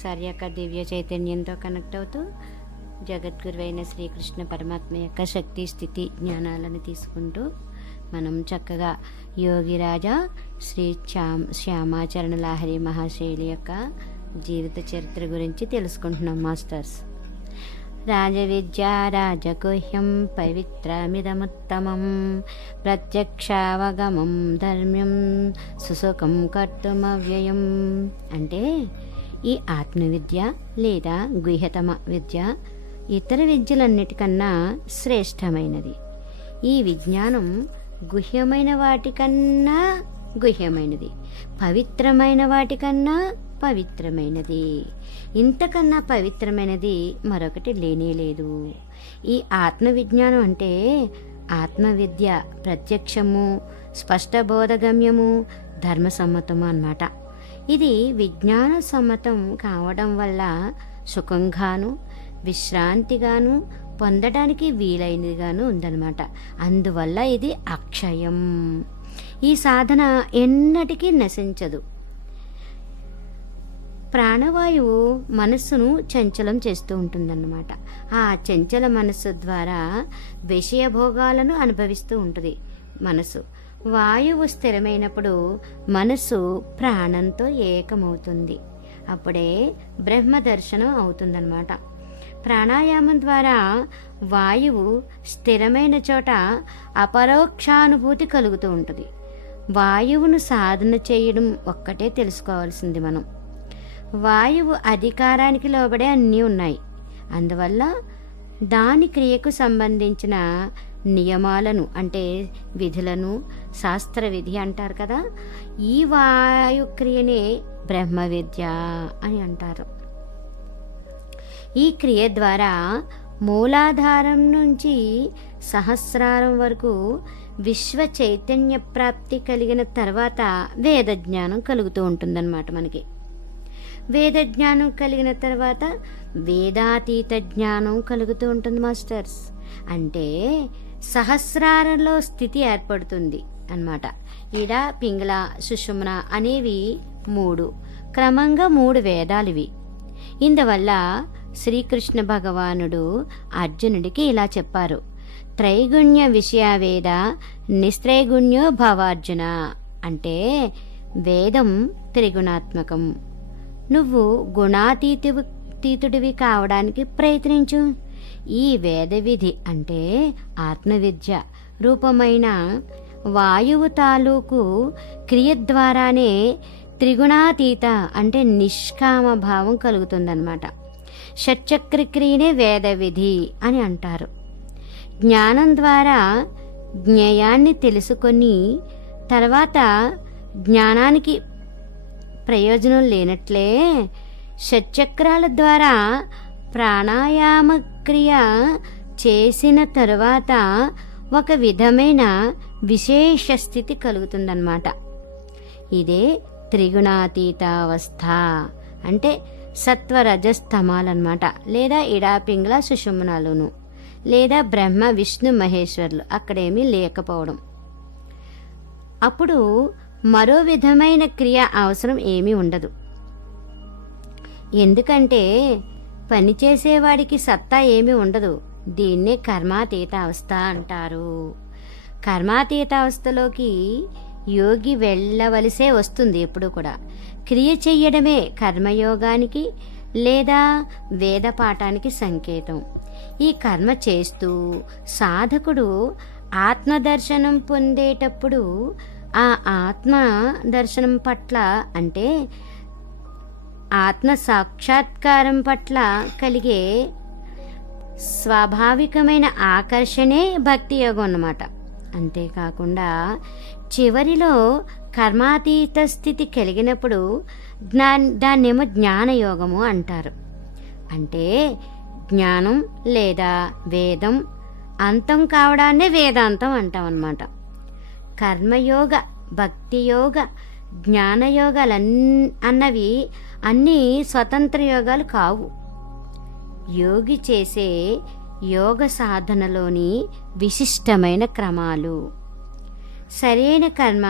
సారి యొక్క దివ్య చైతన్యంతో కనెక్ట్ అవుతూ జగద్గురువైన శ్రీకృష్ణ పరమాత్మ యొక్క శక్తి స్థితి జ్ఞానాలను తీసుకుంటూ మనం చక్కగా యోగిరాజా శ్రీ శ్యామాచరణ లాహిరి మహాశైలి యొక్క జీవిత చరిత్ర గురించి తెలుసుకుంటున్నాం మాస్టర్స్. రాజవిద్యా రాజగుహ్యం పవిత్రమిదముత్తమం ప్రత్యక్షావగమం ధర్మ్యం సుసుఖం కర్తుమవ్యయం. అంటే ఈ ఆత్మవిద్య లేదా గుహ్యతమ విద్య ఇతర విద్యలన్నిటికన్నా శ్రేష్టమైనది. ఈ విజ్ఞానం గుహ్యమైన వాటికన్నా గుహ్యమైనది, పవిత్రమైన వాటికన్నా పవిత్రమైనది. ఇంతకన్నా పవిత్రమైనది మరొకటి లేనే లేదు. ఈ ఆత్మవిజ్ఞానం అంటే ఆత్మవిద్య ప్రత్యక్షము, స్పష్టబోధగమ్యము, ధర్మసమ్మతము అన్నమాట. ఇది విజ్ఞాన సమ్మతం కావడం వల్ల సుఖంగాను విశ్రాంతిగాను పొందడానికి వీలైనదిగాను ఉందన్నమాట. అందువల్ల ఇది అక్షయం. ఈ సాధన ఎన్నటికీ నశించదు. ప్రాణవాయువు మనస్సును చంచలం చేస్తూ ఉంటుందన్నమాట. ఆ చంచల మనస్సు ద్వారా విషయభోగాలను అనుభవిస్తూ ఉంటుంది మనసు. వాయువు స్థిరమైనప్పుడు మనస్సు ప్రాణంతో ఏకమవుతుంది. అప్పుడే బ్రహ్మ దర్శనం అవుతుందన్నమాట. ప్రాణాయామం ద్వారా వాయువు స్థిరమైన చోట అపరోక్షానుభూతి కలుగుతూ ఉంటుంది. వాయువును సాధన చేయడం ఒక్కటే తెలుసుకోవాల్సింది మనం. వాయువు అధికారానికి లోబడే అన్నీ ఉన్నాయి. అందువల్ల దాని క్రియకు సంబంధించిన నియమాలను అంటే విధులను శాస్త్ర విధి అంటారు కదా, ఈ వాయుక్రియనే బ్రహ్మ విద్య అని అంటారు. ఈ క్రియ ద్వారా మూలాధారం నుంచి సహస్రారం వరకు విశ్వ చైతన్య ప్రాప్తి కలిగిన తర్వాత వేద జ్ఞానం కలుగుతూ ఉంటుందన్నమాట మనకి. వేద జ్ఞానం కలిగిన తర్వాత వేదాతీత జ్ఞానం కలుగుతూ ఉంటుంది మాస్టర్స్. అంటే సహస్రారంలో స్థితి ఏర్పడుతుంది అన్నమాట. ఇడ పింగళ సుషుమ్న అనేవి క్రమంగా 3 వేదాలు ఇవి. ఇందువల్ల శ్రీకృష్ణ భగవానుడు అర్జునుడికి ఇలా చెప్పారు: త్రైగుణ్య విషయవేద నిస్త్రైగుణ్యో భవార్జున. అంటే వేదం త్రిగుణాత్మకం. నువ్వు గుణాతీతుడివి కావడానికి ప్రయత్నించు. ఈ వేద విధి అంటే ఆత్మవిద్య రూపమైన వాయువు తాలూకు క్రియ ద్వారానే త్రిగుణాతీత అంటే నిష్కామ భావం కలుగుతుందన్నమాట. షట్చక్ర క్రియనే వేద విధి అని అంటారు. జ్ఞానం ద్వారా జ్ఞేయాన్ని తెలుసుకొని తర్వాత జ్ఞానానికి ప్రయోజనం లేనట్లే షట్చక్రాల ద్వారా ప్రాణాయామ క్రియ చేసిన తరువాత ఒక విధమైన విశేష స్థితి కలుగుతుందన్నమాట. ఇదే త్రిగుణాతీతావస్థ. అంటే సత్వరజస్తమాలన్నమాట. లేదా ఇడాపింగ్ల సుషుమ్నాలును, లేదా బ్రహ్మ విష్ణు మహేశ్వర్లు అక్కడేమీ లేకపోవడం. అప్పుడు మరో విధమైన క్రియ అవసరం ఏమీ ఉండదు. ఎందుకంటే పనిచేసేవాడికి సత్తా ఏమీ ఉండదు. దీన్నే కర్మాతీతావస్థ అంటారు. కర్మాతీతావస్థలోకి యోగి వెళ్ళవలసే వస్తుంది ఎప్పుడు కూడా. క్రియ చెయ్యడమే కర్మయోగానికి లేదా వేద పాఠానికి సంకేతం. ఈ కర్మ చేస్తూ సాధకుడు ఆత్మదర్శనం పొందేటప్పుడు ఆ ఆత్మ దర్శనం పట్ల అంటే ఆత్మ సాక్షాత్కారం పట్ల కలిగే స్వాభావికమైన ఆకర్షణే భక్తి యోగం అన్నమాట. అంతేకాకుండా చివరిలో కర్మాతీత స్థితి కలిగినప్పుడు దాన్నేమో జ్ఞానయోగము అంటారు. అంటే జ్ఞానం లేదా వేదం అంతం కావడాన్నే వేదాంతం అంటాం అన్నమాట. కర్మయోగ, భక్తియోగ, జ్ఞానయోగాలన్నవి అన్నీ స్వతంత్ర యోగాలు కావు. యోగి చేసే యోగ సాధనలోని విశిష్టమైన క్రమాలు. సరైన కర్మ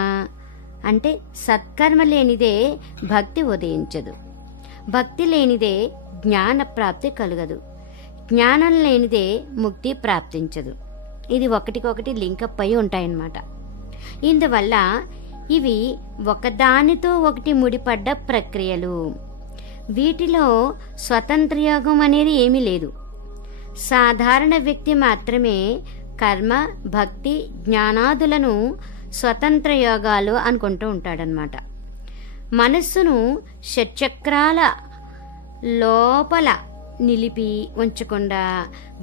అంటే సత్కర్మ లేనిదే భక్తి ఉదయించదు. భక్తి లేనిదే జ్ఞాన ప్రాప్తి కలగదు, జ్ఞానం లేనిదే ముక్తి ప్రాప్తించదు. ఇది ఒకటికొకటి లింకప్ అయి ఉంటాయన్నమాట. ఇందువల్ల ఇవి ఒకదానితో ఒకటి ముడిపడ్డ ప్రక్రియలు. వీటిలో స్వతంత్ర యోగం అనేది ఏమీ లేదు. సాధారణ వ్యక్తి మాత్రమే కర్మ, భక్తి, జ్ఞానాదులను స్వతంత్ర యోగాలు అనుకుంటూ ఉంటాడనమాట. మనస్సును షట్చక్రాల లోపల నిలిపి ఉంచకుండా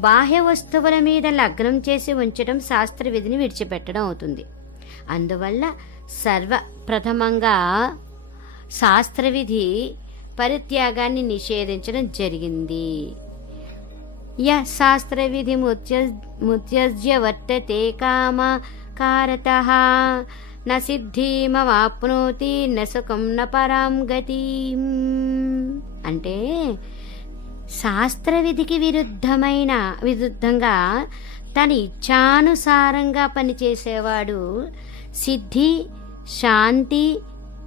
బాహ్య వస్తువుల మీద లగ్నం చేసి ఉంచడం శాస్త్ర విధిని విడిచిపెట్టడం అవుతుంది. అందువల్ల సర్వప్రథమంగా శాస్త్రవిధి పరిత్యాగాన్ని నిషేధించడం జరిగింది. శాస్త్రవిధి ముత్యజ్య వర్తతే కామకారతః న సిద్ధిమవాప్నోతి న సుఖం న పరాం గతిం. అంటే శాస్త్రవిధికి విరుద్ధంగా తన ఇచ్ఛానుసారంగా పనిచేసేవాడు సిద్ధి, శాంతి,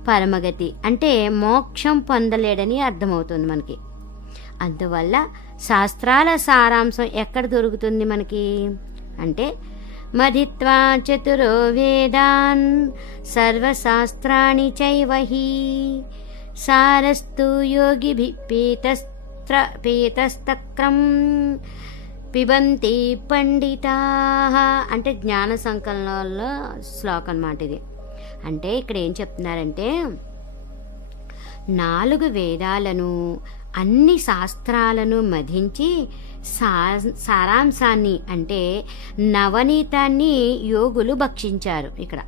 పరమగతి అంటే మోక్షం పొందలేడని అర్థమవుతుంది మనకి. అందువల్ల శాస్త్రాల సారాంశం ఎక్కడ దొరుకుతుంది మనకి అంటే మధిత్వా చతురో వేదాన్ సర్వశాస్త్రాణి చైవహి సారస్తు యోగిభిః పీతస్తక్రం పిబంతి పండితాః అంటే జ్ఞాన సంకలనంలో శ్లోకం అన్నమాట ఇది. అంటే ఇక్కడ ఏం చెప్తున్నారంటే 4 వేదాలను అన్ని శాస్త్రాలను మధించి సారాంశాన్ని అంటే నవనీతాన్ని యోగులు భక్షించారు. ఇక్కడ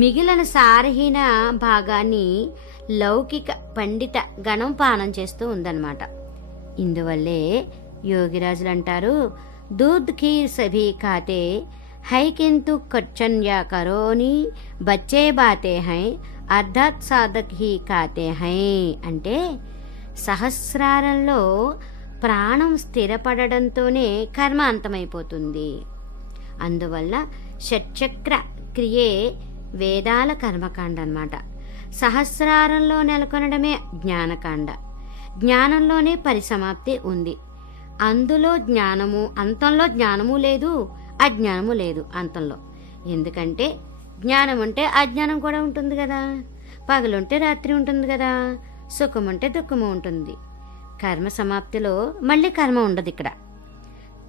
మిగిలిన సారహీన భాగాన్ని లౌకిక పండిత గణం పానం చేస్తూ ఉందన్నమాట. ఇందువల్లే యోగిరాజులు అంటారు, దూద్ ఖీర్ సభీ ఖాతే హై కింతు కచ్చన్యా కరోని బచ్చే బాతే హై అర్ధాత్ సాధక్ హీ ఖాతే హై. అంటే సహస్రారంలో ప్రాణం స్థిరపడడంతోనే కర్మ అంతమైపోతుంది. అందువల్ల షట్చక్ర క్రియే వేదాల కర్మకాండ అన్నమాట. సహస్రారంలో నెలకొనడమే జ్ఞానకాండ. జ్ఞానంలోనే పరిసమాప్తి ఉంది. అందులో జ్ఞానము అంతంలో జ్ఞానము లేదు, అజ్ఞానము లేదు అంతంలో. ఎందుకంటే జ్ఞానం ఉంటే అజ్ఞానం కూడా ఉంటుంది కదా, పగలుంటే రాత్రి ఉంటుంది కదా, సుఖం ఉంటే దుఃఖము ఉంటుంది. కర్మ సమాప్తిలో మళ్ళీ కర్మ ఉండదు. ఇక్కడ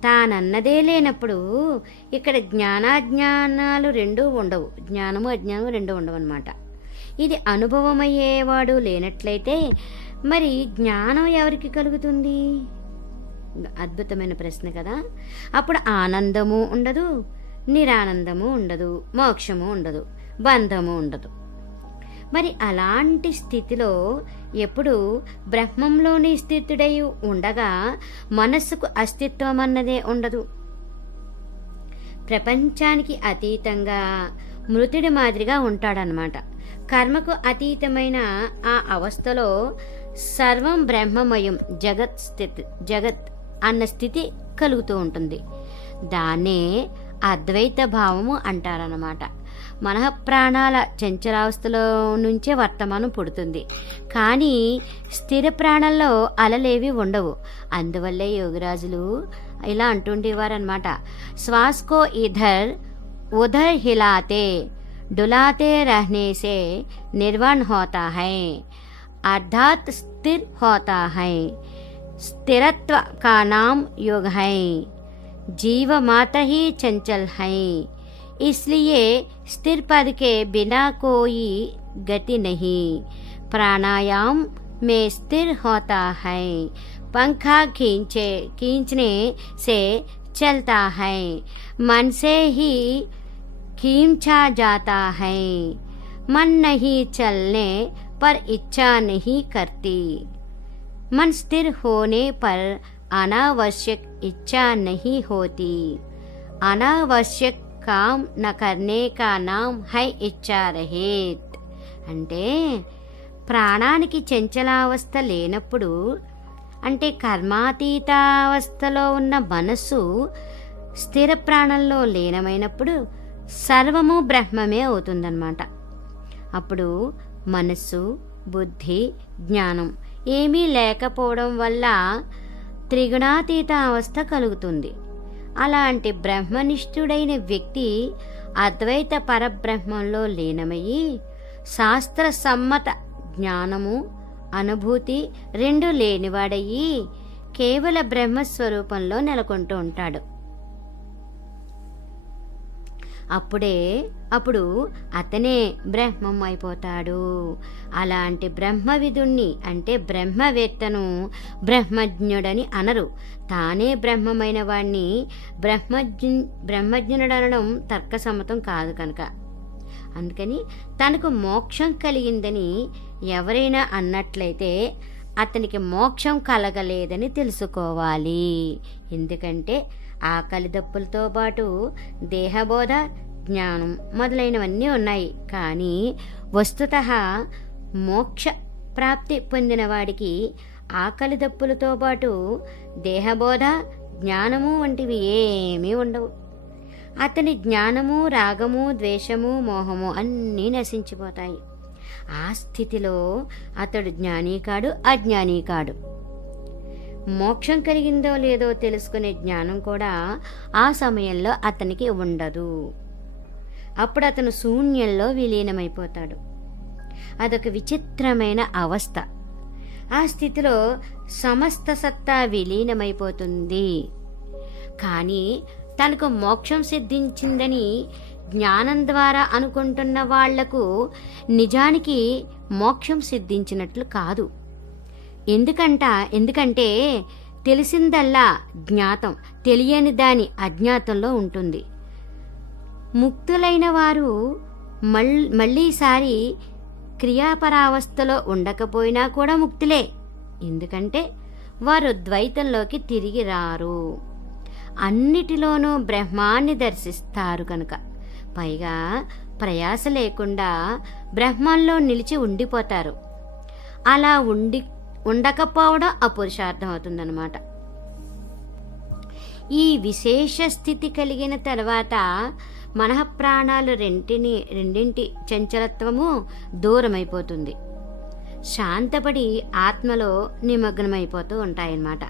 తానన్నదే లేనప్పుడు ఇక్కడ జ్ఞానాజ్ఞానాలు రెండూ ఉండవు, జ్ఞానము అజ్ఞానము రెండూ ఉండవు అన్నమాట. ఇది అనుభవమయ్యేవాడు లేనట్లయితే మరి జ్ఞానం ఎవరికి కలుగుతుంది? అద్భుతమైన ప్రశ్న కదా. అప్పుడు ఆనందము ఉండదు, నిరానందము ఉండదు, మోక్షము ఉండదు, బంధము ఉండదు. మరి అలాంటి స్థితిలో ఎప్పుడు బ్రహ్మంలోని స్థితుడై ఉండగా మనస్సుకు అస్తిత్వం అన్నదే ఉండదు. ప్రపంచానికి అతీతంగా మృతుడి మాదిరిగా ఉంటాడనమాట. కర్మకు అతీతమైన ఆ అవస్థలో సర్వం బ్రహ్మమయం జగత్ అన్న స్థితి కలుగుతూ ఉంటుంది. దాన్నే అద్వైత భావము అంటారన్నమాట. మనఃప్రాణాల చంచలావస్థలో నుంచే వర్తమానం పుడుతుంది, కానీ స్థిర ప్రాణంలో అలలేవి ఉండవు. అందువల్లే యోగిరాజులు ఇలా అంటుండేవారనమాట, శ్వాస్కో ఇధర్ ఉధర్ హిలాతే डुलाते रहने से निर्वाण होता है, अर्थात स्थिर होता है. स्थिरत्व का नाम योग है. जीव मात्र ही चंचल है, इसलिए स्थिर पद के बिना कोई गति नहीं. प्राणायाम में स्थिर होता है, पंखा खींचने से चलता है, मन से ही खींचा जाता है. मन नहीं चलने पर इच्छा नहीं करती. मन स्थिर होने पर अनावश्यक इच्छा नहीं होती. अनावश्यक काम न करने का नाम है इच्छा रहित. అంటే ప్రాణానికి చంచలావస్థ లేనప్పుడు, అంటే కర్మాతీతావస్థలో ఉన్న మనస్సు స్థిర ప్రాణంలో లీనమైనప్పుడు సర్వము బ్రహ్మమే అవుతుందన్నమాట. అప్పుడు మనస్సు, బుద్ధి, జ్ఞానం ఏమీ లేకపోవడం వల్ల త్రిగుణాతీత అవస్థ కలుగుతుంది. అలాంటి బ్రహ్మనిష్ఠుడైన వ్యక్తి అద్వైత పరబ్రహ్మంలో లీనమయ్యి శాస్త్ర సమ్మత జ్ఞానము అనుభూతి రెండు లేనివాడయ్యి కేవల బ్రహ్మస్వరూపంలో నెలకొంటూ ఉంటాడు. అప్పుడు అతనే బ్రహ్మం అయిపోతాడు. అలాంటి బ్రహ్మవిదుణ్ణి అంటే బ్రహ్మవేత్తను బ్రహ్మజ్ఞుడని అనరు. తానే బ్రహ్మమైన వాణ్ణి బ్రహ్మజ్ఞుడనడం తర్కసమ్మతం కాదు కనుక. అందుకని తనకు మోక్షం కలిగిందని ఎవరైనా అన్నట్లయితే అతనికి మోక్షం కలగలేదని తెలుసుకోవాలి. ఎందుకంటే ఆకలి దప్పులతో పాటు దేహబోధ జ్ఞానం మొదలైనవన్నీ ఉన్నాయి. కానీ వస్తుతః మోక్ష ప్రాప్తి పొందిన వాడికి ఆకలి దప్పులతో పాటు దేహబోధ జ్ఞానము వంటివి ఏమీ ఉండవు. అతని జ్ఞానము రాగము ద్వేషము మోహము అన్నీ నశించిపోతాయి. ఆ స్థితిలో అతడు జ్ఞాని కాడు, అజ్ఞాని కాడు. మోక్షం కలిగిందో లేదో తెలుసుకునే జ్ఞానం కూడా ఆ సమయంలో అతనికి ఉండదు. అప్పుడు అతను శూన్యంలో విలీనమైపోతాడు. అదొక విచిత్రమైన అవస్థ. ఆ స్థితిలో సమస్త సత్తా విలీనమైపోతుంది. కానీ తనకు మోక్షం సిద్ధించిందని జ్ఞానం ద్వారా అనుకుంటున్న వాళ్లకు నిజానికి మోక్షం సిద్ధించినట్లు కాదు. ఎందుకంటే తెలిసిందల్లా జ్ఞాతం, తెలియని దాని అజ్ఞాతంలో ఉంటుంది. ముక్తులైన వారు మళ్ళీసారి క్రియాపరావస్థలో ఉండకపోయినా కూడా ముక్తులే. ఎందుకంటే వారు ద్వైతంలోకి తిరిగి రారు. అన్నిటిలోనూ బ్రహ్మాన్ని దర్శిస్తారు కనుక. పైగా ప్రయాస లేకుండా బ్రహ్మంలో నిలిచి ఉండిపోతారు. అలా ఉండకపోవడం అపురుషార్థం అవుతుందన్నమాట. ఈ విశేష స్థితి కలిగిన తర్వాత మనఃప్రాణాలు రెండింటి చంచలత్వము దూరమైపోతుంది. శాంతపడి ఆత్మలో నిమగ్నమైపోతూ ఉంటాయన్నమాట.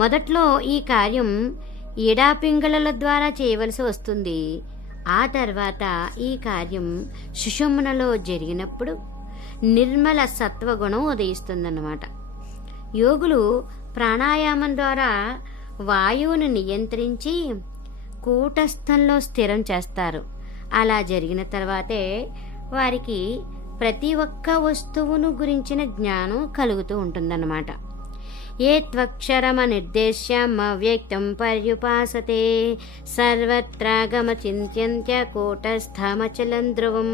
మొదట్లో ఈ కార్యం ఈడాపింగళల ద్వారా చేయవలసి వస్తుంది. ఆ తర్వాత ఈ కార్యం సుషుమ్నలో జరిగినప్పుడు నిర్మల సత్వగుణం ఉదయిస్తుందన్నమాట. యోగులు ప్రాణాయామం ద్వారా వాయువును నియంత్రించి కూటస్థంలో స్థిరం చేస్తారు. అలా జరిగిన తర్వాతే వారికి ప్రతి ఒక్క వస్తువును గురించిన జ్ఞానం కలుగుతూ ఉంటుందన్నమాట. ఏ త్వక్షరమనిర్దేశ్యం అవ్యక్తం పర్యుపాసతే సర్వత్రాగమచింత్యంత్య కూటస్థమచలం ధ్రువం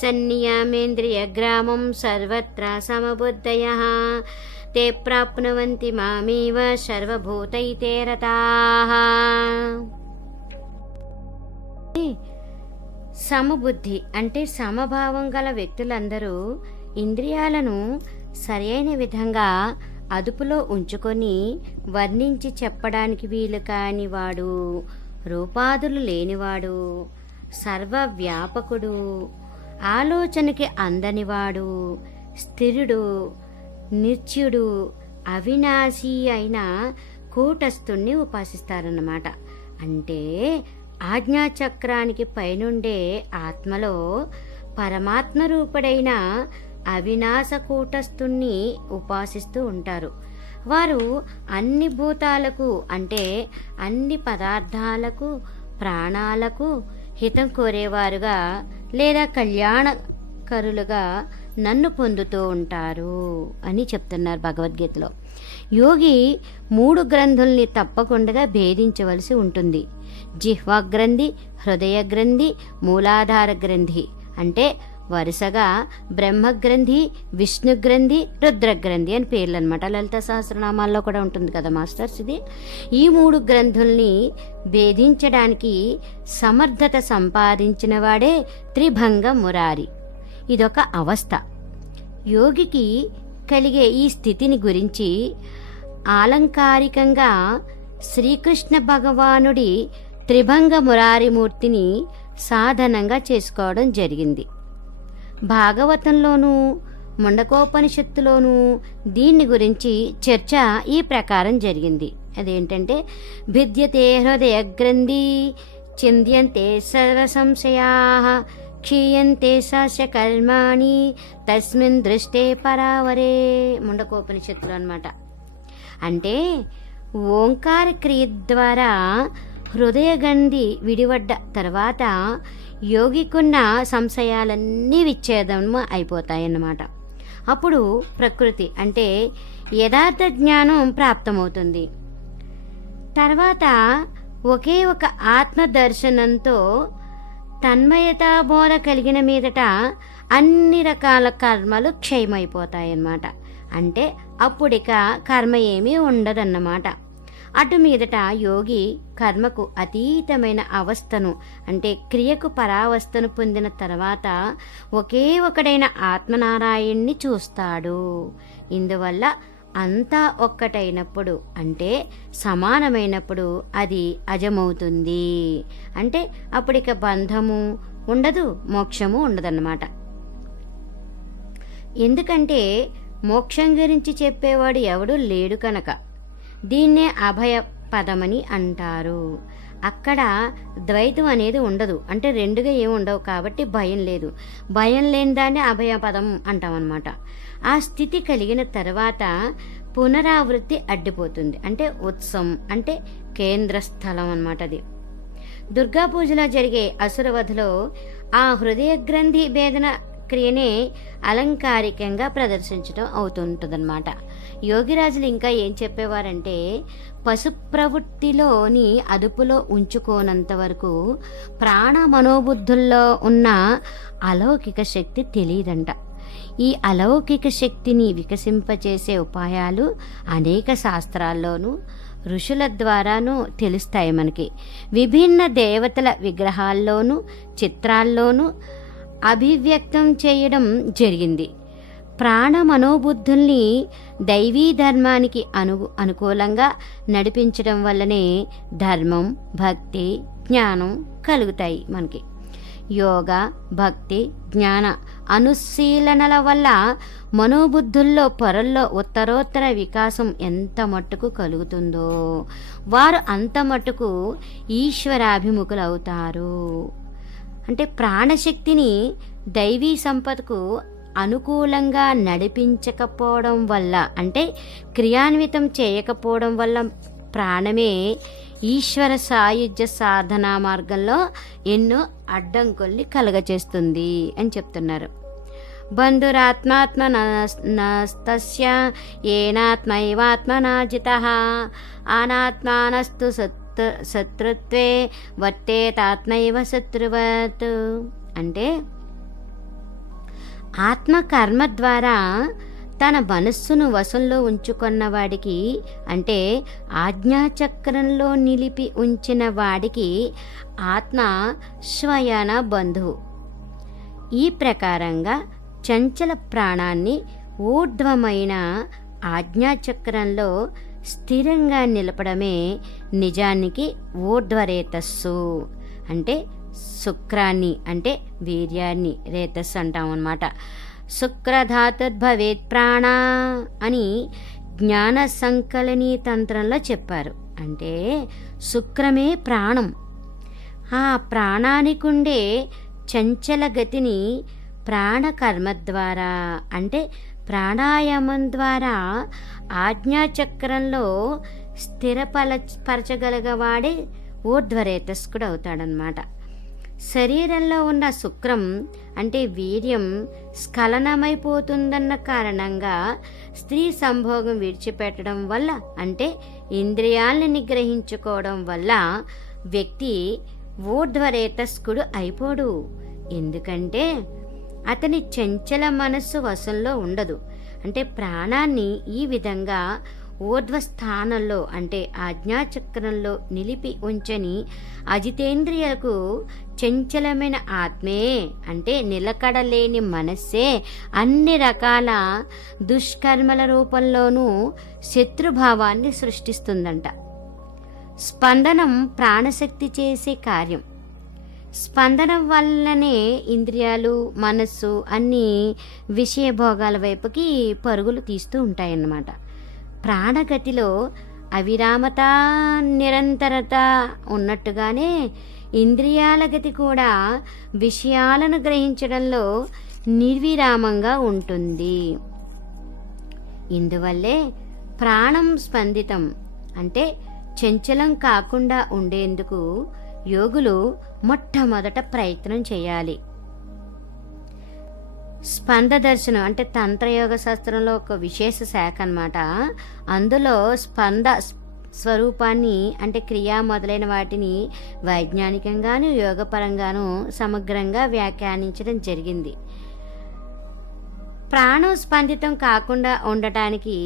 సన్నియామేంద్రియగ్రామం సర్వత్రా సమబుద్ధయః తే ప్రాప్నువంతి మామేవ సర్వభూతైతే రతాః. సమబుద్ధి అంటే సమభావం గల వ్యక్తులందరూ ఇంద్రియాలను సరైన విధంగా అదుపులో ఉంచుకొని వర్ణించి చెప్పడానికి వీలు కానివాడు, రూపాదులు లేనివాడు, సర్వవ్యాపకుడు, ఆలోచనకి అందనివాడు, స్థిరుడు, నిత్యుడు, అవినాశి అయిన కూటస్థుణ్ణి ఉపాసిస్తారన్నమాట. అంటే ఆజ్ఞాచక్రానికి పైనుండే ఆత్మలో పరమాత్మ రూపుడైన అవినాశ కూటస్థుణ్ణి ఉపాసిస్తూ ఉంటారు. వారు అన్ని భూతాలకు అంటే అన్ని పదార్థాలకు ప్రాణాలకు హితం కోరేవారుగా లేదా కళ్యాణకరులుగా నన్ను పొందుతూ ఉంటారు అని చెప్తున్నారు భగవద్గీతలో. యోగి 3 గ్రంథుల్ని తప్పకుండా భేదించవలసి ఉంటుంది. జిహ్వా గ్రంథి, హృదయ గ్రంథి, మూలాధార గ్రంథి. అంటే వరుసగా బ్రహ్మగ్రంథి, విష్ణు గ్రంథి, రుద్రగ్రంథి అని పేర్లు అనమాట. లలిత సహస్రనామాల్లో కూడా ఉంటుంది కదా మాస్టర్స్. ఇది ఈ 3 గ్రంథుల్ని భేదించడానికి సమర్థత సంపాదించిన వాడే త్రిభంగ మురారి. ఇదొక అవస్థ. యోగికి కలిగే ఈ స్థితిని గురించి ఆలంకారికంగా శ్రీకృష్ణ భగవానుడి త్రిభంగ మురారిమూర్తిని సాధనంగా చేసుకోవడం జరిగింది. భాగవతంలోనూ ముండకోపనిషత్తులోనూ దీన్ని గురించి చర్చ ఈ ప్రకారం జరిగింది. అదేంటంటే, భిద్యతే హృదయ గ్రంథి చింద్యంతే సర్వ సంశయా క్షీయంతే సస్య కర్మాణి తస్మిన్ దృష్టే పరావరే. ముండకోపనిషత్తులు అన్నమాట. అంటే ఓంకార క్రియ ద్వారా హృదయ గంధి విడివడ్డ తర్వాత యోగికున్న సంశయాలన్నీ విచ్ఛేదం అయిపోతాయన్నమాట. అప్పుడు ప్రకృతి అంటే యథార్థ జ్ఞానం ప్రాప్తమవుతుంది. తర్వాత ఒకే ఒక ఆత్మ దర్శనంతో తన్మయతా బోధ కలిగిన మీదట అన్ని రకాల కర్మలు క్షయమైపోతాయన్నమాట. అంటే అప్పుడిక కర్మ ఏమీ ఉండదన్నమాట. అటు మీదట యోగి కర్మకు అతీతమైన అవస్థను అంటే క్రియకు పరావస్థను పొందిన తర్వాత ఒకే ఒకడైన ఆత్మనారాయణ్ణి చూస్తాడు. ఇందువల్ల అంతా ఒక్కటైనప్పుడు అంటే సమానమైనప్పుడు అది అజమవుతుంది. అంటే అప్పుడిక బంధము ఉండదు, మోక్షము ఉండదన్నమాట. ఎందుకంటే మోక్షం గురించి చెప్పేవాడు ఎవడు లేడు కనుక. దీన్నే అభయ పదమని అంటారు. అక్కడ ద్వైతం అనేది ఉండదు, అంటే రెండుగా ఏమి ఉండవు కాబట్టి భయం లేదు. భయం లేని దాన్ని అభయ పదం అంటామన్నమాట. ఆ స్థితి కలిగిన తర్వాత పునరావృత్తి అడ్డిపోతుంది. అంటే ఉత్సవం అంటే కేంద్ర స్థలం అన్నమాట. అది దుర్గా పూజలో జరిగే అసురవధలో ఆ హృదయ గ్రంథి భేదన క్రియనే అలంకారికంగా ప్రదర్శించడం అవుతుంటుందన్నమాట. యోగిరాజులు ఇంకా ఏం చెప్పేవారంటే, పశు ప్రవృత్తిలోని అదుపులో ఉంచుకోనంత వరకు ప్రాణ మనోబుద్ధుల్లో ఉన్న అలౌకిక శక్తి తెలియదంట. ఈ అలౌకిక శక్తిని వికసింపచేసే ఉపాయాలు అనేక శాస్త్రాల్లోనూ ఋషుల ద్వారానూ తెలుస్తాయి మనకి. విభిన్న దేవతల విగ్రహాల్లోనూ చిత్రాల్లోనూ అభివ్యక్తం చేయడం జరిగింది. ప్రాణ మనోబుద్ధుల్ని దైవీ ధర్మానికి అనుకూలంగా నడిపించడం వల్లనే ధర్మం, భక్తి, జ్ఞానం కలుగుతాయి మనకి. యోగ, భక్తి, జ్ఞాన అనుశీలనల వల్ల మనోబుద్ధుల్లో పొరల్లో ఉత్తరోత్తర వికాసం ఎంత మట్టుకు కలుగుతుందో వారు అంత మట్టుకు ఈశ్వరాభిముఖులు అవుతారు. అంటే ప్రాణశక్తిని దైవీ సంపదకు అనుకూలంగా నడిపించకపోవడం వల్ల అంటే క్రియాన్వితం చేయకపోవడం వల్ల ప్రాణమే ఈశ్వర సాయుధ్య సాధనా మార్గంలో ఎన్నో అడ్డంకుల్ని కలగచేస్తుంది అని చెప్తున్నారు. బంధురాత్మాత్మనస్తస్య ఏనాత్మైవాత్మనాజితః అనాత్మానస్తు శత్రుత్వే వర్తేతాత్మైవ శత్రువత్. అంటే ఆత్మ కర్మ ద్వారా తన మనస్సును వశంలో ఉంచుకున్న వాడికి అంటే ఆజ్ఞాచక్రంలో నిలిపి ఉంచిన వాడికి ఆత్మ స్వయాన బంధువు. ఈ ప్రకారంగా చంచల ప్రాణాన్ని ఊర్ధ్వమైన ఆజ్ఞాచక్రంలో స్థిరంగా నిలపడమే నిజానికి ఊర్ధ్వరేతస్సు. అంటే శుక్రాన్ని అంటే వీర్యాన్ని రేతస్సు అంటాం అన్నమాట. శుక్రధాతుర్భవేత్ ప్రాణ అని జ్ఞాన సంకలనీ తంత్రంలో చెప్పారు. అంటే శుక్రమే ప్రాణం. ఆ ప్రాణానికుండే చంచల గతిని ప్రాణకర్మ ద్వారా అంటే ప్రాణాయామం ద్వారా ఆజ్ఞాచక్రంలో స్థిరపరచగలగవాడే ఊర్ధ్వరేతస్కుడు అవుతాడనమాట. శరీరంలో ఉన్న శుక్రం అంటే వీర్యం స్ఖలనమైపోతుందన్న కారణంగా స్త్రీ సంభోగం విడిచిపెట్టడం వల్ల అంటే ఇంద్రియాలను నిగ్రహించుకోవడం వల్ల వ్యక్తి ఊర్ధ్వరేతస్కుడు అయిపోడు. ఎందుకంటే అతని చంచల మనస్సు వశంలో ఉండదు. అంటే ప్రాణాన్ని ఈ విధంగా ఊర్ధ్వస్థానంలో అంటే ఆజ్ఞాచక్రంలో నిలిపి ఉంచని అజితేంద్రియాలకు చంచలమైన ఆత్మే అంటే నిలకడలేని మనస్సే అన్ని రకాల దుష్కర్మల రూపంలోనూ శత్రుభావాన్ని సృష్టిస్తుందంట. స్పందనం ప్రాణశక్తి చేసే కార్యం. స్పందన వల్లనే ఇంద్రియాలు, మనస్సు అన్నీ విషయభోగాల వైపుకి పరుగులు తీస్తూ ఉంటాయన్నమాట. ప్రాణగతిలో అవిరామత, నిరంతరత ఉన్నట్టుగానే ఇంద్రియాల గతి కూడా విషయాలను గ్రహించడంలో నిర్విరామంగా ఉంటుంది. ఇందువల్లే ప్రాణం స్పందితం అంటే చంచలం కాకుండా ఉండేందుకు యోగులు మొట్టమొదట ప్రయత్నం చేయాలి. స్పంద దర్శనం అంటే తంత్రయోగ శాస్త్రంలో ఒక విశేష శాఖ అన్నమాట. అందులో స్పంద స్వరూపాన్ని అంటే క్రియ మొదలైన వాటిని వైజ్ఞానికంగాను యోగపరంగాను సమగ్రంగా వ్యాఖ్యానించడం జరిగింది. ప్రాణం స్పందితం కాకుండా ఉండటానికి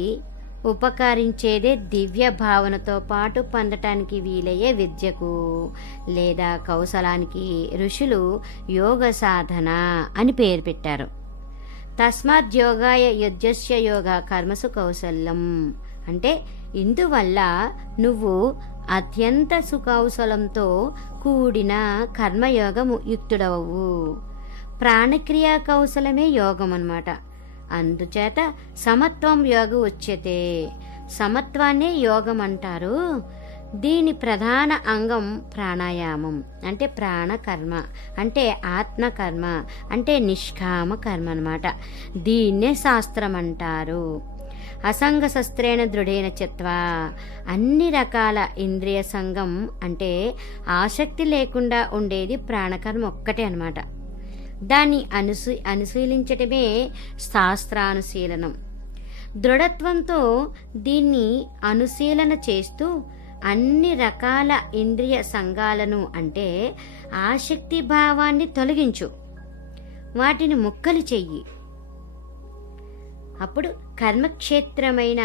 ఉపకరించేదే దివ్య భావనతో పాటు పొందటానికి వీలయ్యే విద్యకు లేదా కౌశలానికి ఋషులు యోగ సాధన అని పేరు పెట్టారు. తస్మాత్ యోగాయ యుజ్యస్య యోగ కర్మసు కౌశల్యం అంటే ఇందువల్ల నువ్వు అత్యంత సుకౌశలంతో కూడిన కర్మయోగము యుక్తుడవు. ప్రాణక్రియా కౌశలమే యోగం అన్నమాట. అందుచేత సమత్వం యోగ ఉచ్యతే, సమత్వాన్నే యోగం అంటారు. దీని ప్రధాన అంగం ప్రాణాయామం అంటే ప్రాణకర్మ అంటే ఆత్మకర్మ అంటే నిష్కామ కర్మ అన్నమాట. దీన్నే శాస్త్రం అంటారు. అసంగ శస్త్రేణ దృఢేన చిత్వా అన్ని రకాల ఇంద్రియ సంగం అంటే ఆసక్తి లేకుండా ఉండేది ప్రాణకర్మ ఒక్కటే అన్నమాట. దాన్ని అనుశీలించటమే శాస్త్రానుశీలనం. దృఢత్వంతో దీన్ని అనుశీలన చేస్తూ అన్ని రకాల ఇంద్రియ సంఘాలను అంటే ఆసక్తి భావాన్ని తొలగించు, వాటిని ముక్కలు చెయ్యి. అప్పుడు కర్మక్షేత్రమైన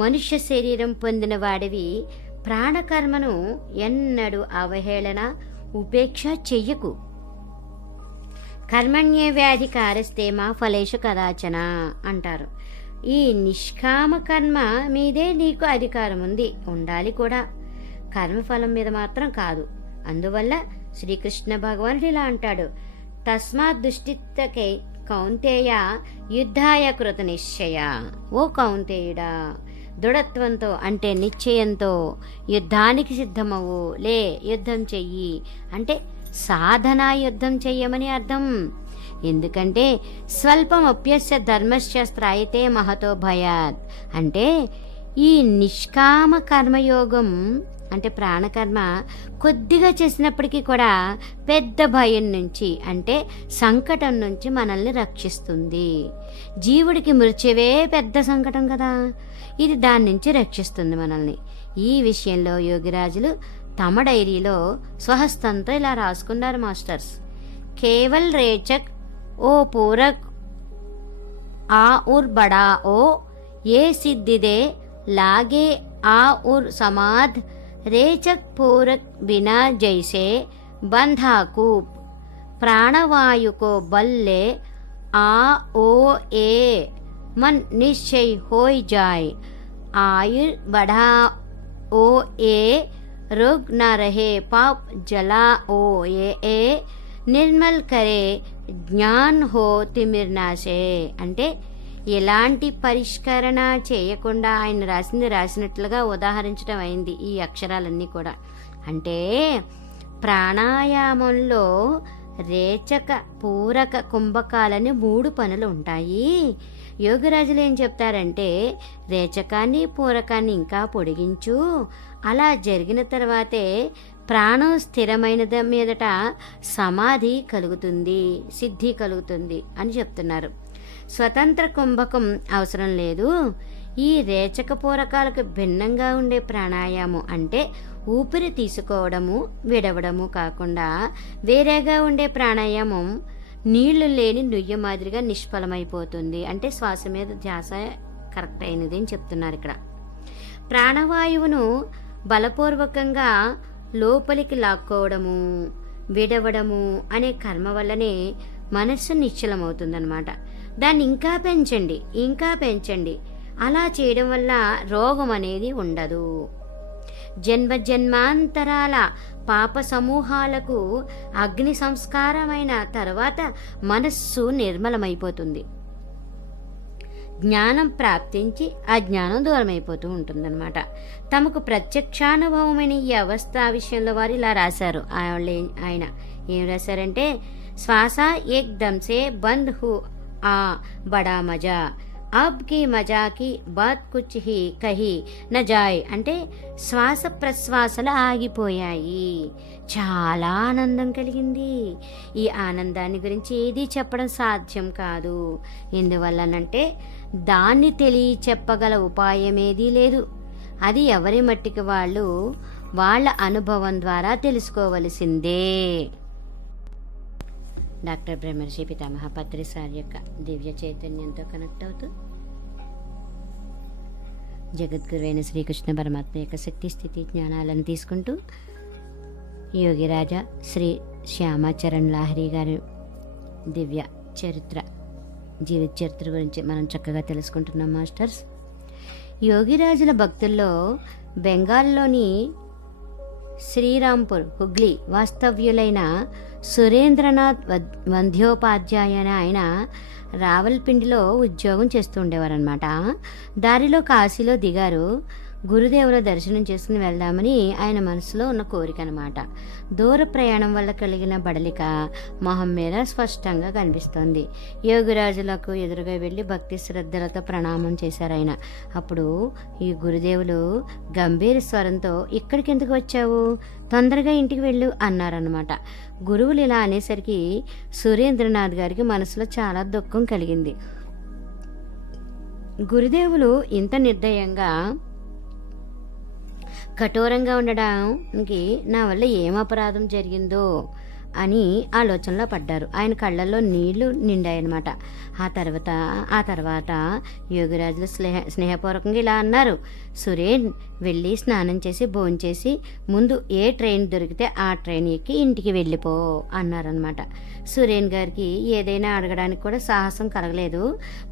మనుష్య శరీరం పొందిన వాడివి ప్రాణకర్మను ఎన్నడూ అవహేళన ఉపేక్ష చెయ్యకు. కర్మణ్యే వ్యాధి కారస్తే మా ఫలేషు కదాచన అంటారు. ఈ నిష్కామ కర్మ మీదే నీకు అధికారం ఉంది, ఉండాలి కూడా, కర్మఫలం మీద మాత్రం కాదు. అందువల్ల శ్రీకృష్ణ భగవానుడు ఇలా అంటాడు, తస్మాత్ దుష్టిత్తకే కౌంతేయ యుద్ధాయ కృత నిశ్చయ. ఓ కౌంతేయుడా, దృఢత్వంతో అంటే నిశ్చయంతో యుద్ధానికి సిద్ధమవు, లే యుద్ధం చెయ్యి అంటే సాధనా యుద్ధం చెయ్యమని అర్థం. ఎందుకంటే స్వల్పమప్యస్య ధర్మశాస్త్ర అయితే మహతో భయాత్ అంటే ఈ నిష్కామ కర్మయోగం అంటే ప్రాణకర్మ కొద్దిగా చేసినప్పటికీ కూడా పెద్ద భయం నుంచి అంటే సంకటం నుంచి మనల్ని రక్షిస్తుంది. జీవుడికి మృత్యువే పెద్ద సంకటం కదా, ఇది దాని నుంచి రక్షిస్తుంది మనల్ని. ఈ విషయంలో యోగిరాజులు తమ డైరీలో స్వహస్తంతో ఇలా రాసుకున్నారు మాస్టర్స్. కేవల్ రేచక్ ఓ పూరక్ ఆ ఉర్ బడా ఓ ఏ సిద్ధిదే లాగే ఆ ఉర్ సమాధ్ రేచక్ పూరక్ బినా జైసే బంధాకూప్ ప్రాణవాయుకో బల్లే ఆ ఓ ఏ मन निश्चय होई जाए आयुर बढ़ा ओ ए रोग न रहे पाप जला ओ ఏ నిర్మల్ కరే జ్ఞాన్ హో తిమిర్నాశే అంటే ఎలాంటి పరిష్కరణ చేయకుండా ఆయన రాసినట్లుగా ఉదాహరించడం అయింది ఈ అక్షరాలన్నీ కూడా. అంటే ప్రాణాయామంలో రేచక పూరక కుంభకాలని 3 పనులు ఉంటాయి. యోగిరాజులు ఏం చెప్తారంటే రేచకాన్ని పూరకాన్ని ఇంకా పొడిగించు, అలా జరిగిన తర్వాతే ప్రాణం స్థిరమైన మీదట సమాధి కలుగుతుంది, సిద్ధి కలుగుతుంది అని చెప్తున్నారు. స్వతంత్ర కుంభకం అవసరం లేదు. ఈ రేచక పూరకాలకు భిన్నంగా ఉండే ప్రాణాయామం అంటే ఊపిరి తీసుకోవడము విడవడము కాకుండా వేరేగా ఉండే ప్రాణాయామం నీళ్లు లేని నుయ్య మాదిరిగా నిష్ఫలమైపోతుంది. అంటే శ్వాస మీద ధ్యాస కరెక్ట్ అయినది అని చెప్తున్నారు ఇక్కడ. ప్రాణవాయువును బలపూర్వకంగా లోపలికి లాక్కోవడము విడవడము అనే కర్మ వల్లనే మనస్సు నిశ్చలమవుతుందన్నమాట. దాన్ని ఇంకా పెంచండి. అలా చేయడం వల్ల రోగం అనేది ఉండదు. జన్మ జన్మాంతరాల పాప సమూహాలకు అగ్ని సంస్కారమైన తర్వాత మనస్సు నిర్మలమైపోతుంది. జ్ఞానం ప్రాప్తించి అజ్ఞానం దూరమైపోతూ ఉంటుందన్నమాట. తమకు ప్రత్యక్షానుభవమైన ఈ అవస్థ విషయంలో వారు ఇలా రాశారు. ఆయన ఏం రాశారంటే, శ్వాస ఏక్ దమ్ సే బంద్ హు ఆ బడా మజా, అబ్ కి మజా కి బాత్ కుచ్ హీ కహీ న జాయ్. అంటే శ్వాస ప్రశ్వాసలు ఆగిపోయాయి, చాలా ఆనందం కలిగింది. ఈ ఆనందాన్ని గురించి ఏదీ చెప్పడం సాధ్యం కాదు. ఎందువల్లనంటే దాన్ని చెప్పగల ఉపాయం ఏదీ లేదు. అది ఎవరి మట్టికి వాళ్ళు వాళ్ళ అనుభవం ద్వారా తెలుసుకోవలసిందే. డాక్టర్ బ్రహ్మర్షి పితామహ పత్రి సార్ యొక్క దివ్య చైతన్యంతో కనెక్ట్ అవుతూ జగద్గురువైన శ్రీకృష్ణ పరమాత్మ యొక్క శక్తి స్థితి జ్ఞానాలను తీసుకుంటూ యోగిరాజా శ్రీ శ్యామాచరణ్ లాహిరి గారి దివ్య చరిత్ర, జీవిత చరిత్ర గురించి మనం చక్కగా తెలుసుకుంటున్నాం మాస్టర్స్. యోగిరాజుల భక్తుల్లో బెంగాల్లోని శ్రీరాంపూర్ హుగ్లీ వాస్తవ్యులైన సురేంద్రనాథ్ వంద్యోపాధ్యాయ అనే ఆయన రావల్పిండిలో ఉద్యోగం చేస్తూ ఉండేవారనమాట. దారిలో కాశీలో దిగారు. గురుదేవుల దర్శనం చేసుకుని వెళ్దామని ఆయన మనసులో ఉన్న కోరిక అనమాట. దూర ప్రయాణం వల్ల కలిగిన బడలిక మొహం మీద స్పష్టంగా కనిపిస్తోంది. యోగిరాజులకు ఎదురుగా వెళ్ళి భక్తి శ్రద్ధలతో ప్రణామం చేశారు ఆయన. అప్పుడు ఈ గురుదేవులు గంభీర స్వరంతో, ఇక్కడికి ఎందుకు వచ్చావు, తొందరగా ఇంటికి వెళ్ళు అన్నారన్నమాట. గురువులు ఇలా అనేసరికి సురేంద్రనాథ్ గారికి మనసులో చాలా దుఃఖం కలిగింది. గురుదేవులు ఇంత నిర్దయంగా కఠోరంగా ఉండడానికి నా వల్ల ఏం అపరాధం జరిగిందో అని ఆలోచనలో పడ్డారు. ఆయన కళ్ళల్లో నీళ్లు నిండాయన్నమాట. ఆ తర్వాత యోగిరాజులు స్నేహపూర్వకంగా ఇలా అన్నారు, సురేన్ వెళ్ళి స్నానం చేసి భోంచేసి ముందు ఏ ట్రైన్ దొరికితే ఆ ట్రైన్ ఎక్కి ఇంటికి వెళ్ళిపో అన్నారనమాట. సురేన్ గారికి ఏదైనా అడగడానికి కూడా సాహసం కలగలేదు.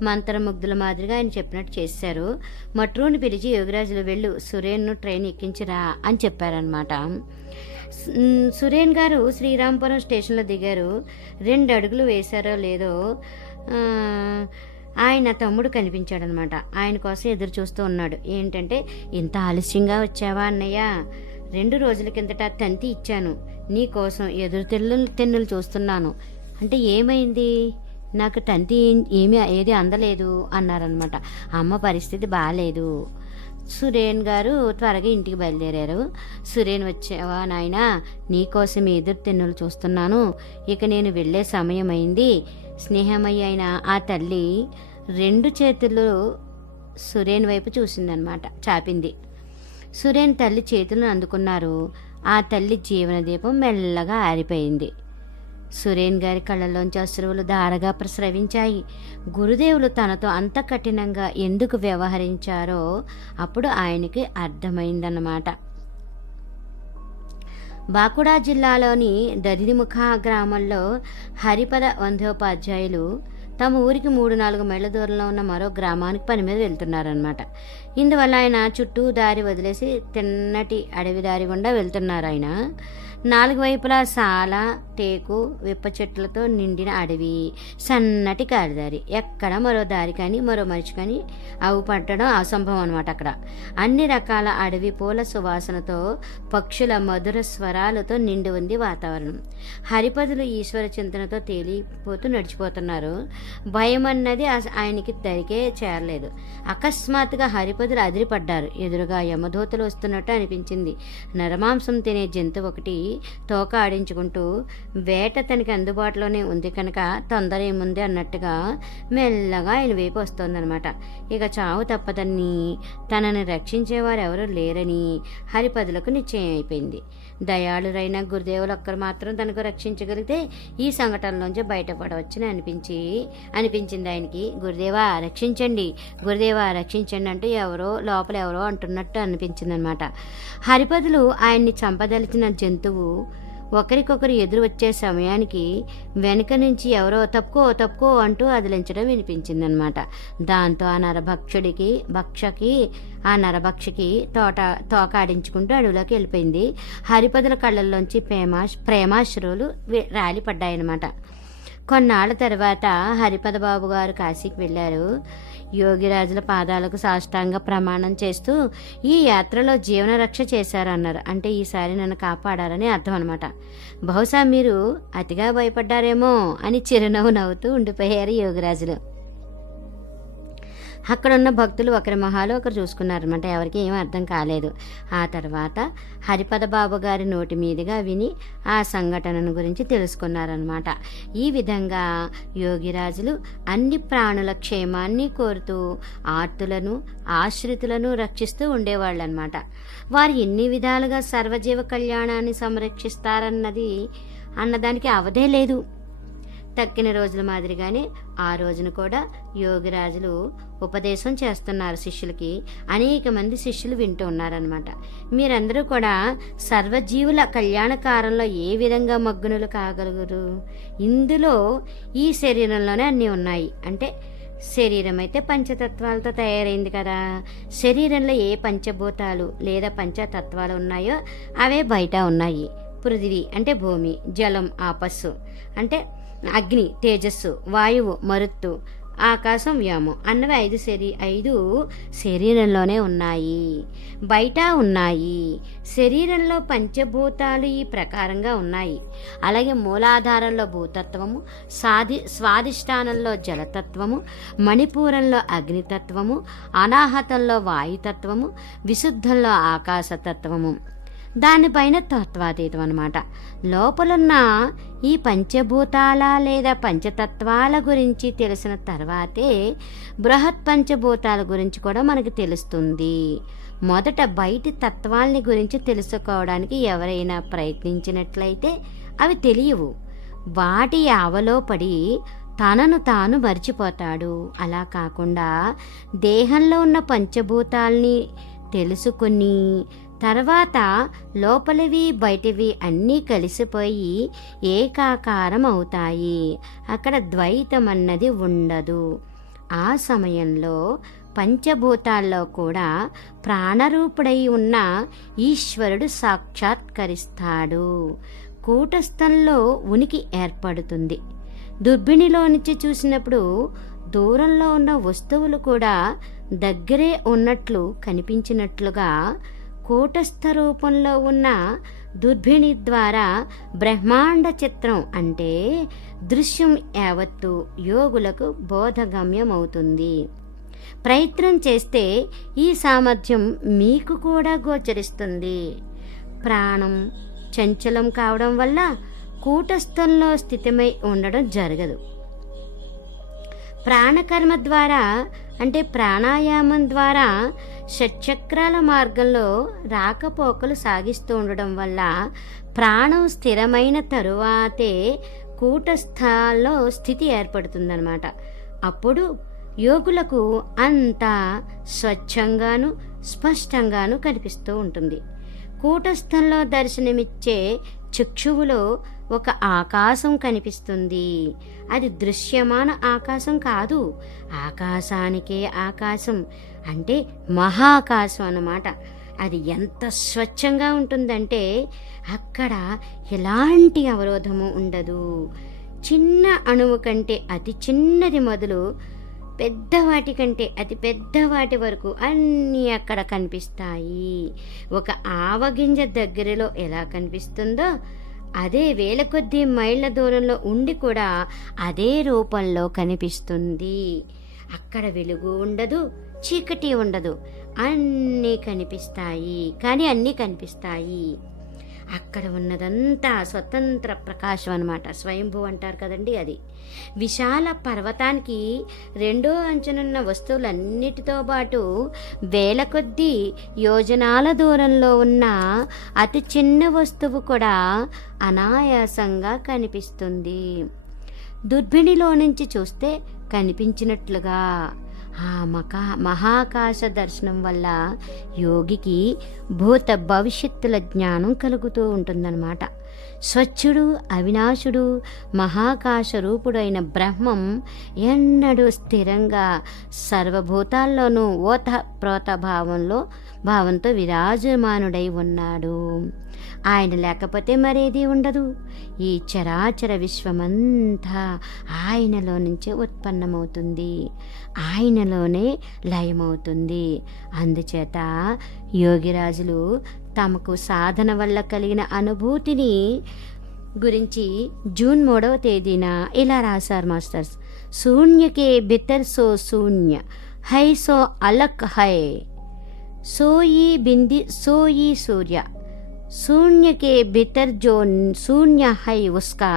మంత్రముగ్ధుల మాదిరిగా ఆయన చెప్పినట్టు చేశారు. మట్రూని పిలిచి యోగిరాజులు వెళ్ళు, సురేన్ను ట్రైన్ ఎక్కించిరా అని చెప్పారనమాట. సురేన్ గారు శ్రీరాంపురం స్టేషన్లో దిగారు. 2 అడుగులు వేశారో లేదో ఆయన తమ్ముడు కనిపించాడనమాట. ఆయన కోసం ఎదురు చూస్తూ ఉన్నాడు. ఏంటంటే, ఇంత ఆలస్యంగా వచ్చావా అన్నయ్య, 2 రోజుల కిందట తంతి ఇచ్చాను, నీ కోసం ఎదురు తెన్నులు చూస్తున్నాను. అంటే ఏమైంది, నాకు తంతి ఏది అందలేదు అన్నారనమాట. అమ్మ పరిస్థితి బాగాలేదు. సురేన్ గారు త్వరగా ఇంటికి బయలుదేరారు. సురేన్, వచ్చావా నాయనా, నీకోసం ఎదురు తెన్నులు చూస్తున్నాను, ఇక నేను వెళ్ళే సమయం అయింది. స్నేహమయ్య అయిన ఆ తల్లి 2 చేతులు సురేన్ వైపు చూసిందనమాట, చాపింది. సురేన్ తల్లి చేతులను అందుకున్నారు. ఆ తల్లి జీవనదీపం మెల్లగా ఆరిపోయింది. సురేన్ గారి కళ్ళలోంచి అశ్రువులు ధారగా ప్రస్రవించాయి. గురుదేవులు తనతో అంత కఠినంగా ఎందుకు వ్యవహరించారో అప్పుడు ఆయనకి అర్థమైందన్నమాట. బాకుడా జిల్లాలోని దరిదిముఖ గ్రామంలో హరిపద వంద్యోపాధ్యాయులు తమ ఊరికి 3-4 మైళ్ళ దూరంలో ఉన్న మరో గ్రామానికి పని మీద వెళ్తున్నారనమాట. ఇందువల్ల ఆయన చుట్టూ దారి వదిలేసి తిన్నటి అడవి దారి గుండా వెళ్తున్నారు. ఆయన 4 వైపులా సాల, టేకు, విప్ప చెట్లతో నిండిన అడవి, సన్నటి కాలిదారి. ఎక్కడ మరో దారి కానీ మరో మనిషి కానీ అవి పట్టడం అసంభవం అనమాట. అక్కడ అన్ని రకాల అడవి పూల సువాసనతో, పక్షుల మధుర స్వరాలతో నిండి ఉంది వాతావరణం. హరిపదులు ఈశ్వర చింతనతో తేలిపోతూ నడిచిపోతున్నారు. భయం అన్నది ఆయనకి దరికే చేరలేదు. అకస్మాత్తుగా హరిపదులు అదిరిపడ్డారు. ఎదురుగా యమదూతలు వస్తున్నట్టు అనిపించింది. నరమాంసం తినే జంతువు ఒకటి తోక ఆడించుకుంటూ, వేట తనకి అందుబాటులోనే ఉంది కనుక తొందర ఏముంది అన్నట్టుగా మెల్లగా ఆయన వైపు వస్తోందనమాట. ఇక చావు తప్పదని, తనని రక్షించేవారు ఎవరూ లేరని హరిపదులకు నిశ్చయం అయిపోయింది. దయాళురైన గురుదేవులు ఒక్కరు మాత్రం తనకు రక్షించగలిగితే ఈ సంఘటనలోంచి బయటపడవచ్చని అనిపించింది ఆయనకి. గురుదేవా రక్షించండి, గురుదేవా రక్షించండి అంటూ లోపల ఎవరో అంటున్నట్టు అనిపించింది అనమాట. హరిపదులు ఆయన్ని చంపదలిచిన జంతువు ఒకరికొకరు ఎదురు వచ్చే సమయానికి వెనుక నుంచి ఎవరో తప్పుకో తప్పుకో అంటూ అదిలించడం వినిపించిందనమాట. దాంతో ఆ నరభక్షకి తోకాడించుకుంటూ అడవిలోకి వెళ్ళిపోయింది. హరిపదుల కళ్ళల్లోంచి ప్రేమాశ్రువులు రాలిపడ్డాయన్నమాట. కొన్నాళ్ళ తర్వాత హరిపద బాబు గారు కాశీకి వెళ్ళారు. యోగిరాజుల పాదాలకు సాష్టాంగ ప్రమాణం చేస్తూ ఈ యాత్రలో జీవన రక్ష చేశారన్నారు. అంటే ఈసారి నన్ను కాపాడారని అర్థం అనమాట. బహుశా మీరు అతిగా భయపడ్డారేమో అని చిరునవ్వు నవ్వుతూ ఉండిపోయారు యోగిరాజులు. అక్కడున్న భక్తులు ఒకరి మొహాలు ఒకరు చూసుకున్నారనమాట. ఎవరికి ఏమీ అర్థం కాలేదు. ఆ తర్వాత హరిపద బాబు గారి నోటి మీదుగా విని ఆ సంఘటనను గురించి తెలుసుకున్నారనమాట. ఈ విధంగా యోగిరాజులు అన్ని ప్రాణుల క్షేమాన్ని కోరుతూ ఆర్తులను ఆశ్రితులను రక్షిస్తూ ఉండేవాళ్ళనమాట. వారు ఎన్ని విధాలుగా సర్వజీవ కళ్యాణాన్ని అన్నదానికి అవధే లేదు. తక్కిన రోజుల మాదిరిగానే ఆ రోజున కూడా యోగిరాజులు ఉపదేశం చేస్తున్నారు శిష్యులకి. అనేక మంది శిష్యులు వింటూ ఉన్నారనమాట. మీరందరూ కూడా సర్వజీవుల కళ్యాణకారంలో ఏ విధంగా మగ్నులు కాగలుగురు? ఇందులో ఈ శరీరంలోనే అన్నీ ఉన్నాయి. అంటే శరీరం అయితే పంచతత్వాలతో తయారైంది కదా. శరీరంలో ఏ పంచభూతాలు లేదా పంచతత్వాలు ఉన్నాయో అవే బయట ఉన్నాయి. పృథివీ అంటే భూమి, జలం ఆపస్సు అంటే అగ్ని తేజస్సు, వాయువు మరుత్తు, ఆకాశం వ్యోమం అన్నవి ఐదు శరీరంలోనే ఉన్నాయి, బయట ఉన్నాయి. శరీరంలో పంచభూతాలు ఈ ప్రకారంగా ఉన్నాయి. అలాగే మూలాధారంలో భూతత్వము, స్వాదిష్టానంలో జలతత్వము, మణిపూరంలో అగ్నితత్వము, అనాహతంలో వాయుతత్వము, విశుద్ధంలో ఆకాశతత్వము, దానిపైన తత్వాతీతం అన్నమాట. లోపలున్న ఈ పంచభూతాల లేదా పంచతత్వాల గురించి తెలిసిన తర్వాతే బృహత్ పంచభూతాల గురించి కూడా మనకు తెలుస్తుంది. మొదట బయటి తత్వాల్ని గురించి తెలుసుకోవడానికి ఎవరైనా ప్రయత్నించినట్లయితే అవి తెలియవు. వాటి ఆవలో పడి తనను తాను మర్చిపోతాడు. అలా కాకుండా దేహంలో ఉన్న పంచభూతాల్ని తెలుసుకుని తర్వాత లోపలివి బయటివి అన్నీ కలిసిపోయి ఏకాకారం అవుతాయి. అక్కడ ద్వైతం అన్నది ఉండదు. ఆ సమయంలో పంచభూతాల్లో కూడా ప్రాణరూపుడై ఉన్న ఈశ్వరుడు సాక్షాత్కరిస్తాడు. కూటస్థంలో ఉనికి ఏర్పడుతుంది. దుర్బిణిలో నుంచి చూసినప్పుడు దూరంలో ఉన్న వస్తువులు కూడా దగ్గరే ఉన్నట్లు కనిపించినట్లుగా కూటస్థ రూపంలో ఉన్న దుర్బిణి ద్వారా బ్రహ్మాండ చిత్రం అంటే దృశ్యం యావత్తు యోగులకు బోధగమ్యమవుతుంది. ప్రయత్నం చేస్తే ఈ సామర్థ్యం మీకు కూడా గోచరిస్తుంది. ప్రాణం చంచలం కావడం వల్ల కూటస్థంలో స్థితమై ఉండడం జరగదు. ప్రాణకర్మ ద్వారా అంటే ప్రాణాయామం ద్వారా షట్చక్రాల మార్గంలో రాకపోకలు సాగిస్తూ ఉండడం వల్ల ప్రాణం స్థిరమైన తరువాతే కూటస్థాల్లో స్థితి ఏర్పడుతుందన్నమాట. అప్పుడు యోగులకు అంతా స్వచ్ఛంగాను స్పష్టంగాను కనిపిస్తూ ఉంటుంది. కూటస్థంలో దర్శనమిచ్చే చక్షువులో ఒక ఆకాశం కనిపిస్తుంది. అది దృశ్యమాన ఆకాశం కాదు, ఆకాశానికే ఆకాశం అంటే మహాకాశం అన్నమాట. అది ఎంత స్వచ్ఛంగా ఉంటుందంటే అక్కడ ఎలాంటి అవరోధము ఉండదు. చిన్న అణువు కంటే అతి చిన్నది మొదలు పెద్దవాటి కంటే అతి పెద్దవాటి వరకు అన్నీ అక్కడ కనిపిస్తాయి. ఒక ఆవగింజ దగ్గరలో ఎలా కనిపిస్తుందో అదే వేల కొద్ది మైళ్ళ దూరంలో ఉండి కూడా అదే రూపంలో కనిపిస్తుంది. అక్కడ వెలుగు ఉండదు, చీకటి ఉండదు, అన్నీ కనిపిస్తాయి. కానీ అన్నీ కనిపిస్తాయి. అక్కడ ఉన్నదంతా స్వతంత్ర ప్రకాశం అన్నమాట. స్వయంభూ అంటారు కదండి, అది. విశాల పర్వతానికి రెండో అంచునున్న వస్తువులన్నిటితో పాటు వేల కొద్దీ యోజనాల దూరంలో ఉన్న అతి చిన్న వస్తువు కూడా అనాయాసంగా కనిపిస్తుంది. దుర్బిణిలో నుంచి చూస్తే కనిపించినట్లుగా ఆ మహాకాశ దర్శనం వల్ల యోగికి భూత భవిష్యత్తుల జ్ఞానం కలుగుతూ ఉంటుందన్నమాట. స్వచ్ఛుడు, అవినాశుడు, మహాకాశ రూపుడైన బ్రహ్మం ఎన్నడూ స్థిరంగా సర్వభూతాల్లోనూ ఓతప్రోత భావంతో విరాజమానుడై ఉన్నాడు. ఆయన లేకపోతే మరేది ఉండదు. ఈ చరాచర విశ్వమంతా ఆయనలో నుంచే ఉత్పన్నమవుతుంది, ఆయనలోనే లయమవుతుంది. అందుచేత యోగిరాజులు తమకు సాధన వల్ల కలిగిన అనుభూతిని గురించి జూన్ 3వ తేదీన ఇలా రాశారు మాస్టర్స్. శూన్యకే బితర్ సో శూన్య హై సో అలక్ హై, సోయి బింది సోయి సూర్య, शून्य के भीतर जो शून्य है उसका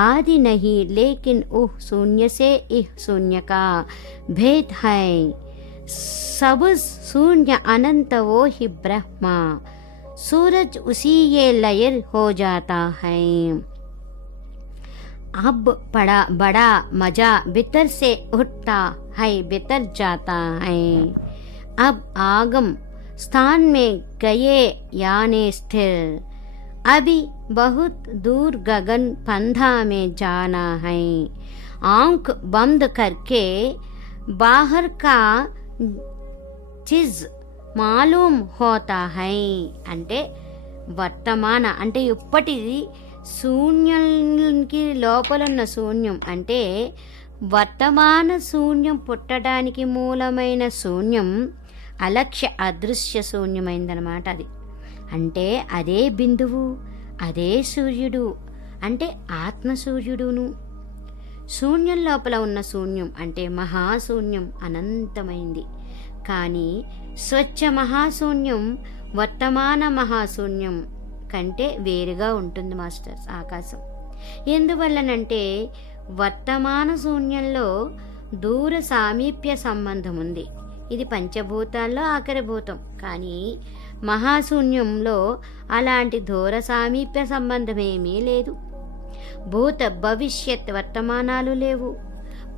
आदि नहीं, लेकिन उह शून्य से इह शून्य का भेद है. सब शून्य अनंत वो ही ब्रह्म, सूरज उसी ये लयर हो जाता है. अब बड़ा मजा भीतर से उठता है, भीतर जाता है. अब आगम स्थान में गए यानी स्थिर, अभी बहुत दूर गगन पंधा में जाना है. आंख बंद करके बाहर का चीज मालूम होता है. అంటే వర్తమాన అంటే ఇప్పటిది శూన్యానికి లోపలున్న శూన్యం, అంటే వర్తమాన శూన్యం పుట్టడానికి మూలమైన శూన్యం అలక్ష్య అదృశ్య శూన్యమైందనమాట. అది అంటే అదే బిందువు, అదే సూర్యుడు, అంటే ఆత్మసూర్యుడును. శూన్యం లోపల ఉన్న శూన్యం అంటే మహాశూన్యం అనంతమైంది. కానీ స్వచ్ఛ మహాశూన్యం వర్తమాన మహాశూన్యం కంటే వేరుగా ఉంటుంది మాస్టర్స్ ఆకాశం. ఎందువల్లనంటే వర్తమాన శూన్యంలో దూర సామీప్య సంబంధం ఉంది. ఇది పంచభూతాల్లో ఆఖరి భూతం. కానీ మహాశూన్యంలో అలాంటి దూర సామీప్య సంబంధమేమీ లేదు. భూత భవిష్యత్ వర్తమానాలు లేవు.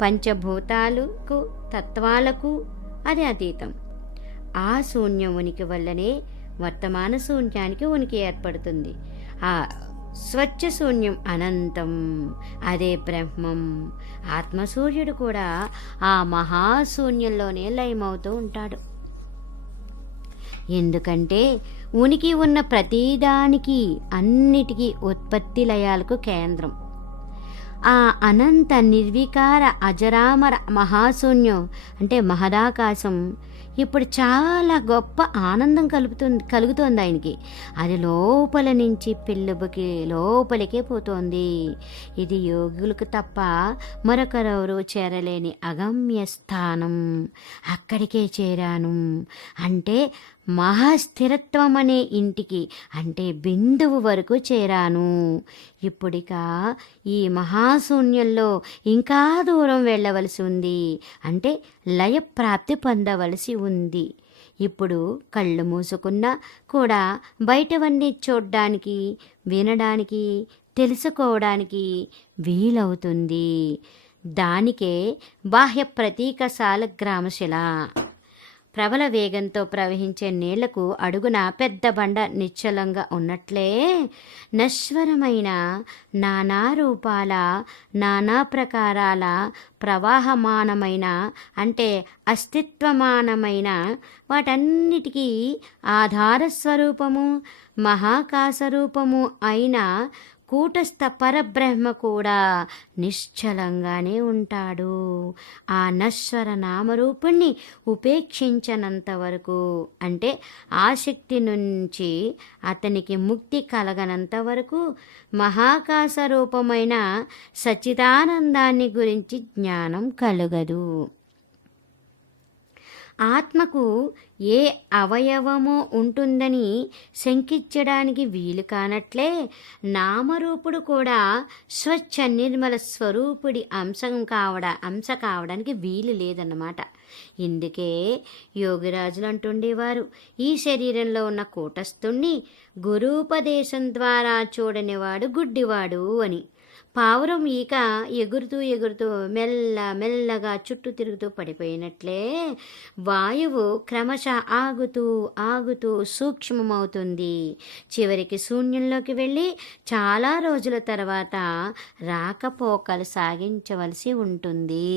పంచభూతాలకు తత్వాలకు అది అతీతం. ఆ శూన్యం ఉనికి వల్లనే వర్తమాన శూన్యానికి ఉనికి ఏర్పడుతుంది. ఆ స్వచ్ఛ శూన్యం అనంతం, అదే బ్రహ్మం. ఆత్మసూర్యుడు కూడా ఆ మహాశూన్యంలోనే లయమవుతూ ఉంటాడు. ఎందుకంటే ఉనికి ఉన్న ప్రతిదానికి అన్నిటికీ ఉత్పత్తి లయాలకు కేంద్రం. ఆ అనంత నిర్వికార అజరామర మహాశూన్యం అంటే మహదాకాశం ఇప్పుడు చాలా గొప్ప ఆనందం కలుగుతోంది ఆయనకి. అది లోపల నుంచి పిల్లుబకి లోపలికే పోతోంది. ఇది యోగులకు తప్ప మరొకరెవరు చేరలేని అగమ్య స్థానం. అక్కడికే చేరాను అంటే మహాస్థిరత్వం అనే ఇంటికి, అంటే బిందువు వరకు చేరాను. ఇప్పుడిక ఈ మహాశూన్యంలో ఇంకా దూరం వెళ్ళవలసి ఉంది, అంటే లయప్రాప్తి పొందవలసి ఉంది. ఇప్పుడు కళ్ళు మూసుకున్నా కూడా బయటవన్నీ చూడ్డానికి, వినడానికి, తెలుసుకోవడానికి వీలవుతుంది. దానికే బాహ్య ప్రతీక శాలగ్రామశిల. ప్రబల వేగంతో ప్రవహించే నీళ్లకు అడుగున పెద్ద బండ నిశ్చలంగా ఉన్నట్లే నశ్వరమైన నానా రూపాల, నానా ప్రకారాల ప్రవాహమానమైన అంటే అస్తిత్వమానమైన వాటన్నిటికీ ఆధార స్వరూపము మహాకాశరూపము అయిన కూటస్థ పరబ్రహ్మ కూడా నిశ్చలంగానే ఉంటాడు. ఆ నశ్వర నామరూపుణ్ణి ఉపేక్షించనంత వరకు, అంటే ఆసక్తి నుంచి అతనికి ముక్తి కలగనంత వరకు మహాకాశ రూపమైన సచ్చిదానందాన్ని గురించి జ్ఞానం కలుగదు. ఆత్మకు ఏ అవయవమో ఉంటుందని శంకించడానికి వీలు కానట్లే నామరూపుడు కూడా స్వచ్ఛ నిర్మల స్వరూపుడి అంశ కావడానికి వీలు లేదన్నమాట. ఇందుకే యోగిరాజులు అంటుండేవారు, ఈ శరీరంలో ఉన్న కూటస్థుణ్ణి గురూపదేశం ద్వారా చూడనివాడు గుడ్డివాడు అని. పావురం ఈక ఎగురుతూ ఎగురుతూ మెల్లగా చుట్టూ తిరుగుతూ పడిపోయినట్లే వాయువు క్రమశః ఆగుతూ ఆగుతూ సూక్ష్మమవుతుంది. చివరికి శూన్యంలోకి వెళ్ళి చాలా రోజుల తర్వాత రాకపోకలు సాగించవలసి ఉంటుంది.